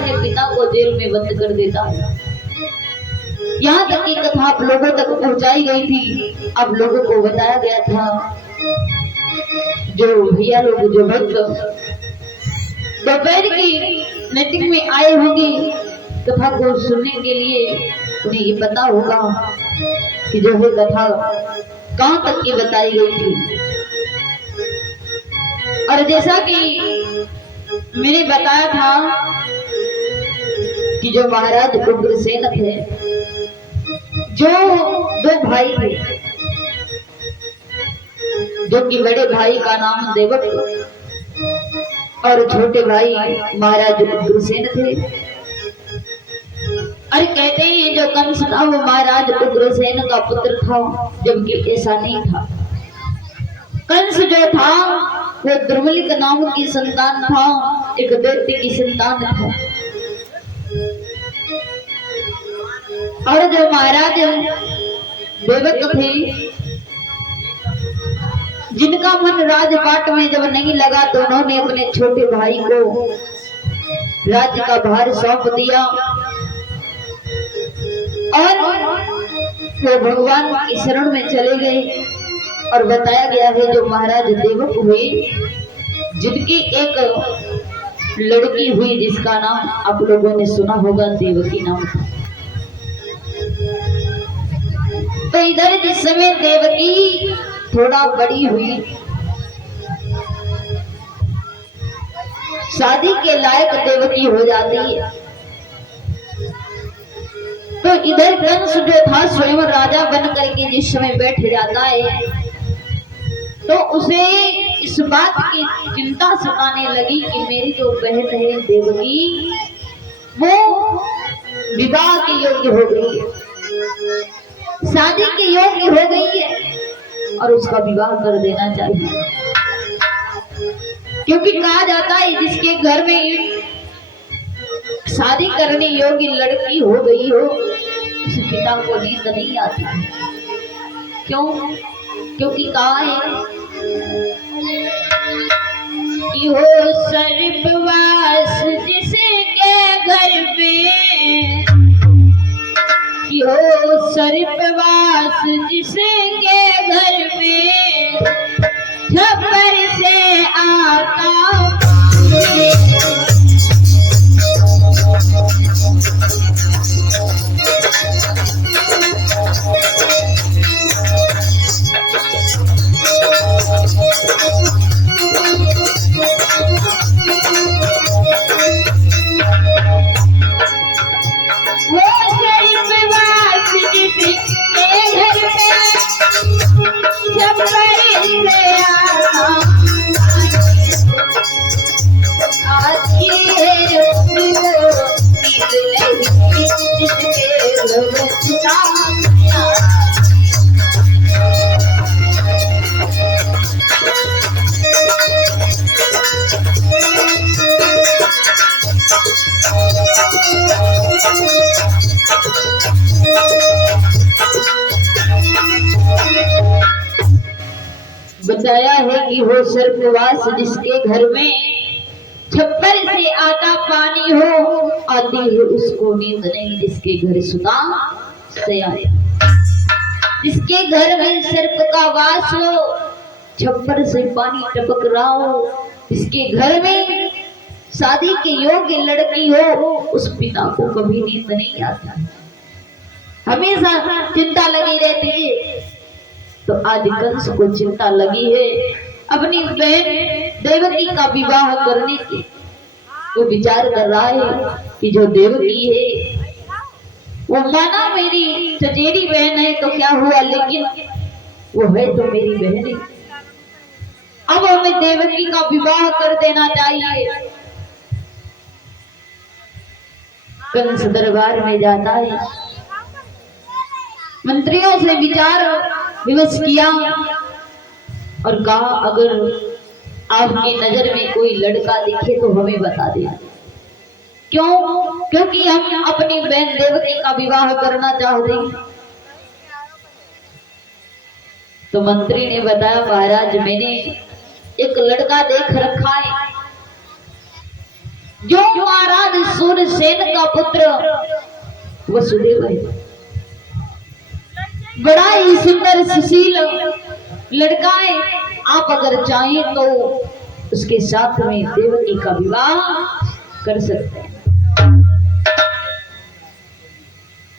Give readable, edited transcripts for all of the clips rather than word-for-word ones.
अपने पिता को जेल में बंद कर देता है। यहाँ तक की कथा आप लोगों तक पहुंचाई गई थी। अब लोगों को बताया गया था, जो भैया लोग जो भक्त दोपहर की मीटिंग में आए होंगे कथा को सुनने के लिए, उन्हें ये पता होगा कि जो है कथा कहां तक की बताई गई थी। और जैसा कि मैंने बताया था कि जो महाराज उग्रसेन थे, जो दो भाई थे, जो कि बड़े भाई का नाम देवक और छोटे भाई महाराज उग्रसेन थे। अरे कहते हैं जो कंस था वो महाराज उग्रसेन का पुत्र था, जबकि ऐसा नहीं था। कंस जो था वो द्रुमलिक नाम की संतान था, एक दैत्य की संतान था। और जो महाराज देवक थे, जिनका मन राजपाट में जब नहीं लगा तो उन्होंने अपने छोटे भाई को राज्य का भार सौंप दिया और वो भगवान की शरण में चले गए। और बताया गया है जो महाराज देवक हुए, जिनकी एक लड़की हुई जिसका नाम आप लोगों ने सुना होगा, देवकी नाम था। तो इधर जिस समय देवकी थोड़ा बड़ी हुई, शादी के लायक देवकी हो जाती है, तो इधर कंस जो था स्वयं राजा बन करके जिस समय बैठ जाता है, तो उसे इस बात की चिंता सताने लगी कि मेरी जो बहन है देवकी, वो विवाह के योग्य हो गई है, शादी के योग्य हो गई है और उसका विवाह कर देना चाहिए। क्योंकि कहा जाता है जिसके घर में शादी करने योग्य लड़की हो गई हो, उस पिता को नींद नहीं आती। क्यों? क्योंकि कहा है कि हो सर्पवास जिसके घर पे, कि हो सर्पवास जिसके घर पे, छप्पर से आता बताया है कि हो सर्पवास जिसके घर में, छप्पर से आता पानी हो, आती है उसको नींद नहीं जिसके घर सुता सयाया। जिसके घर में सर्प का वास हो, छप्पर से पानी टपक रहा हो, जिसके घर में शादी के योग्य लड़की हो, उस पिता को कभी नींद नहीं आता, हमेशा चिंता लगी रहती है। तो आज कंस को चिंता लगी है अपनी बहन देवकी का विवाह करने की। वो विचार कर रहा है कि जो देवकी है वो माना मेरी चचेरी बहन है तो क्या हुआ, लेकिन वो है तो मेरी बहन है। अब हमें देवकी का विवाह कर देना चाहिए। कंस दरबार में जाता है, मंत्रियों से विचार विमर्श किया और कहा अगर आपकी नजर में कोई लड़का दिखे तो हमें बता देना। क्यों? क्योंकि हम अपनी बहन देवकी का विवाह करना चाहते हैं। तो मंत्री ने बताया महाराज मैंने एक लड़का देख रखा है जो महाराज सूर्य वसुदेव है। बड़ा ही सुंदर सुशील लड़का है। आप अगर चाहें तो उसके साथ में देवकी का विवाह कर सकते हैं।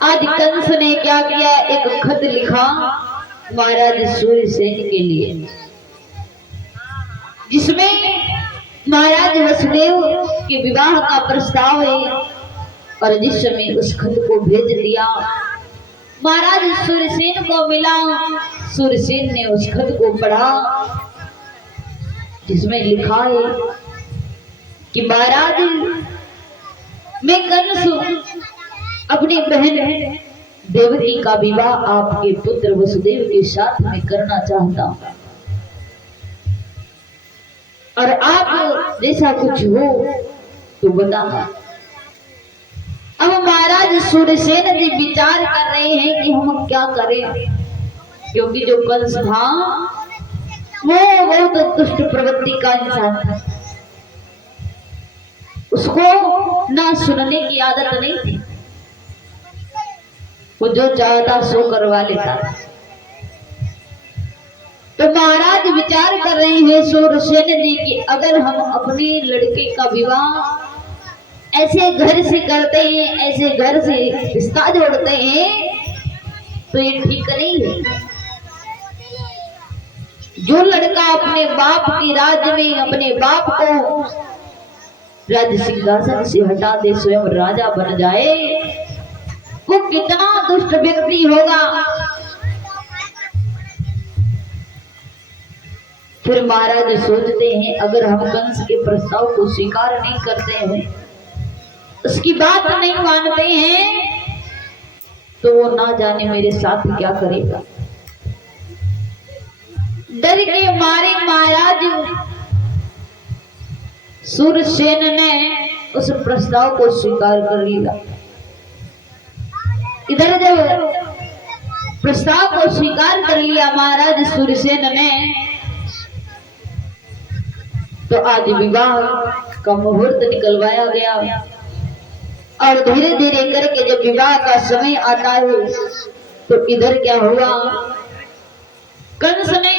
आज कंस ने क्या किया, एक खत लिखा महाराज सूर्यसेन के लिए, जिसमें महाराज वसुदेव के विवाह का प्रस्ताव है। और जिस समय उस खत को भेज दिया, महाराज सूर्यसेन को मिला। सूर्यसेन ने उस खत को पढ़ा, जिसमें लिखा है कि महाराज, मैं कंस अपनी बहन देवकी का विवाह आपके पुत्र वसुदेव के साथ में करना चाहता हूं, और आप जैसा कुछ हो तो बताना। अब महाराज सूर्यसेन जी विचार कर रहे हैं कि हम क्या करें, क्योंकि जो कंस था वो बहुत दुष्ट प्रवृत्ति का इंसान था। उसको ना सुनने की आदत नहीं थी, वो जो चाहता सो करवा लेता। तो महाराज विचार कर रहे हैं सूर्यसेन जी कि अगर हम अपने लड़के का विवाह ऐसे घर से करते हैं, ऐसे घर से रिश्ता जोड़ते हैं, तो ये ठीक नहीं है। जो लड़का अपने बाप की राज्य में अपने बाप को राज्य सिंहासन से हटा दे, स्वयं राजा बन जाए, वो कितना दुष्ट व्यक्ति होगा। फिर महाराज सोचते हैं, अगर हम कंस के प्रस्ताव को स्वीकार नहीं करते हैं, उसकी बात नहीं मानते हैं, तो वो ना जाने मेरे साथ क्या करेगा। डर के मारे महाराज सूर्यसेन ने उस प्रस्ताव को स्वीकार कर लिया। इधर जब प्रस्ताव को स्वीकार कर लिया महाराज सूर्यसेन ने, तो आज विवाह का मुहूर्त निकलवाया गया। और धीरे धीरे करके जब विवाह का समय आता है, तो इधर क्या हुआ, कंस ने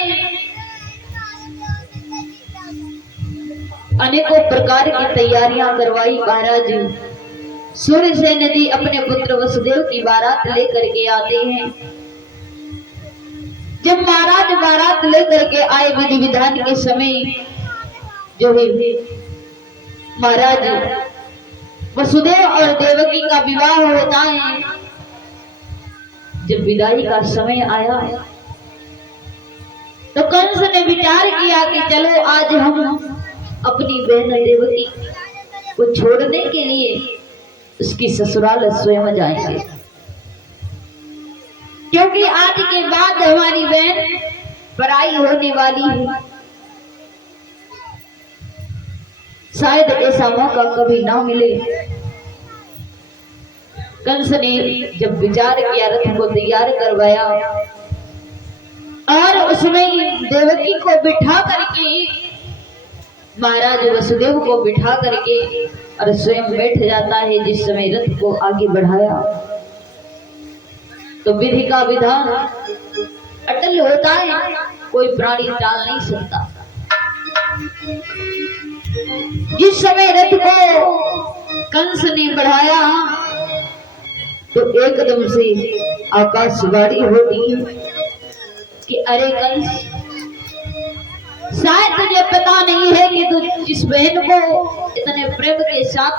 अनेकों प्रकार की तैयारियां करवाई। महाराज सूर्यसेन जी अपने पुत्र वसुदेव की बारात लेकर के आते हैं। जब महाराज बारात लेकर के आए, विधि विधान के समय जो है महाराज वसुदेव और देवकी का विवाह होता है। जब विदाई का समय आया, तो कंस ने विचार किया कि चलो आज हम अपनी बहन देवकी को छोड़ने के लिए उसकी ससुराल स्वयं जाएंगे, क्योंकि आज के बाद हमारी बहन पराई होने वाली है। शायद ऐसा मौका कभी ना मिले। कंस ने जब विचार किया, रथ को तैयार करवाया और उसमें देवकी को बिठा करके, महाराज वसुदेव को बिठा करके और स्वयं बैठ जाता है। जिस समय रथ को आगे बढ़ाया, तो विधि का विधान अटल होता है, कोई प्राणी टाल नहीं सकता। जिस समय रथ को कंस ने बढ़ाया, तो एकदम से आकाशवाणी होती कि अरे कंस, शायद तुझे पता नहीं है कि तू जिस बहन को इतने प्रेम के साथ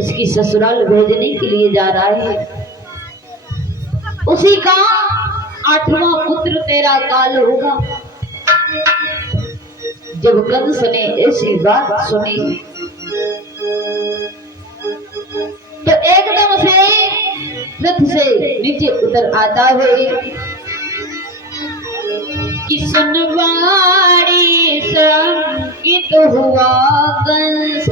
उसकी ससुराल भेजने के लिए जा रहा है, उसी का 8वां पुत्र तेरा काल होगा। जब कंस ने ऐसी बात सुनी, तो एकदम से रथ से नीचे उतर आता है कि सुनवाड़ी संकित हुआ कंस,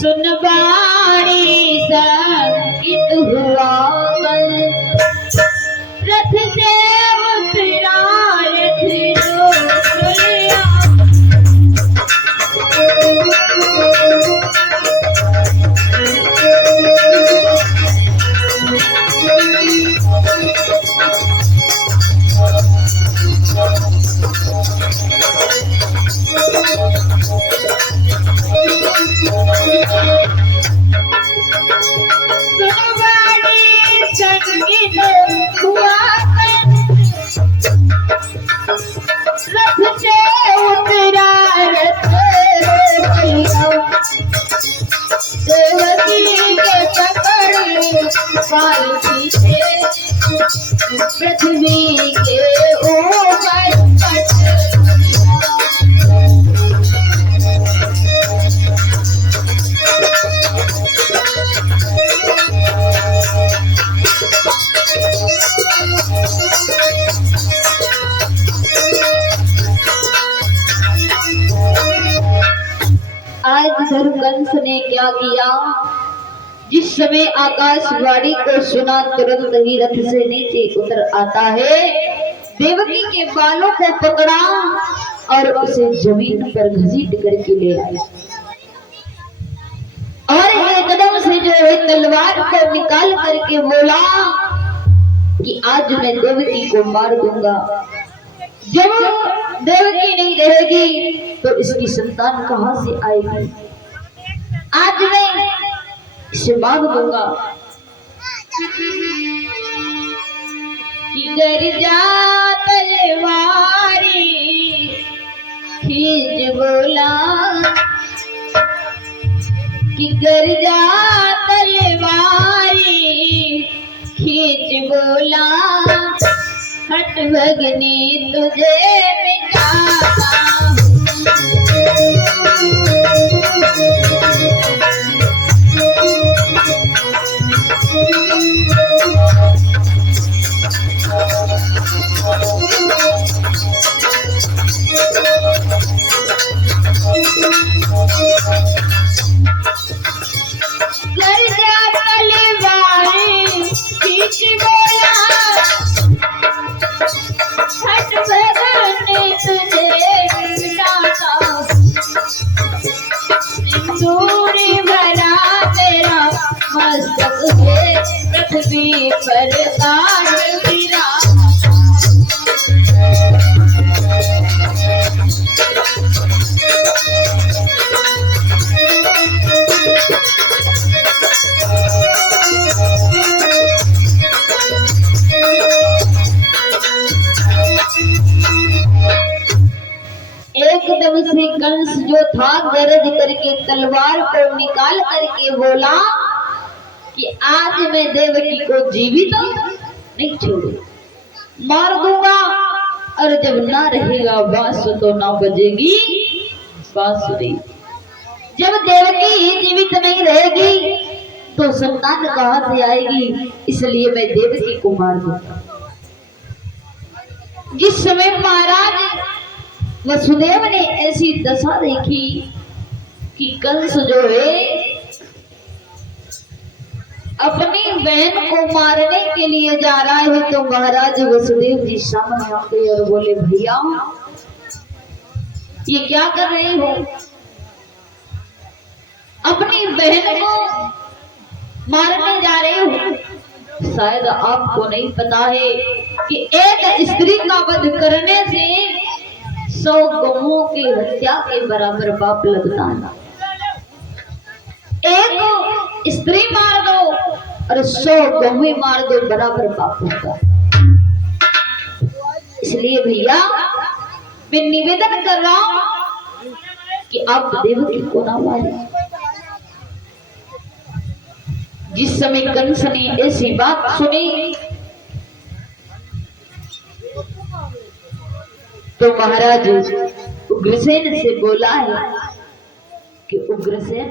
सुनवाड़ी संकित हुआ कंस, रथ से उतरा रथ जो पालती थे पृथ्वी के ऊपर आज कंस ने क्या किया? जिस समय आकाशवाणी को सुना तुरंत ही रथ से नीचे उतर आता है, देवकी के बालों को पकड़ा और उसे जमीन पर घसीट करके ले आया और एकदम से जो है तलवार को निकाल करके बोला कि आज मैं देवकी को मार दूंगा। जब देवकी नहीं रहेगी तो इसकी संतान कहां से आएगी? आज मैं इसे मार दूंगा। कि गर्जा तलवारी खींच बोला, कि गर्जा तलवारी खींच बोला, हट भगनी तुझे मिटाता गर्जा तलवारी खींच बोला, हट भगनी तुझे मिटाता, सिंदूर भरा तेरा मस्तक है, पृथ्वी पर ताज गिरा। एकदम से कंस जो था गरज करके तलवार को निकाल करके बोला कि आज मैं देवकी को जीवित नहीं छोड़ू, मार दूंगा। और जब ना रहेगा बांस तो ना बजेगी बांसुरी। जब देवकी ही जीवित नहीं रहेगी तो संतान कहां से आएगी? इसलिए मैं देवकी को मार दूंगा। जिस समय महाराज वसुदेव ने ऐसी दशा देखी कि कंस जो है अपनी बहन को मारने के लिए जा रहा है, तो महाराज वसुदेव जी सामने आ गए और बोले, भैया ये क्या कर रहे हो? अपनी बहन को मारने जा रहे हो। शायद आपको नहीं पता है कि एक स्त्री का वध करने से 100 गौओं की हत्या के बराबर पाप लगता है। एक स्त्री मार दो और 100 गौएं मार दो, बराबर पाप होता है। इसलिए भैया मैं निवेदन कर रहा हूं कि आप देवकी को ना मारें। जिस समय कंस ने ऐसी बात सुनी तो महाराज उग्रसेन से बोला है कि उग्रसेन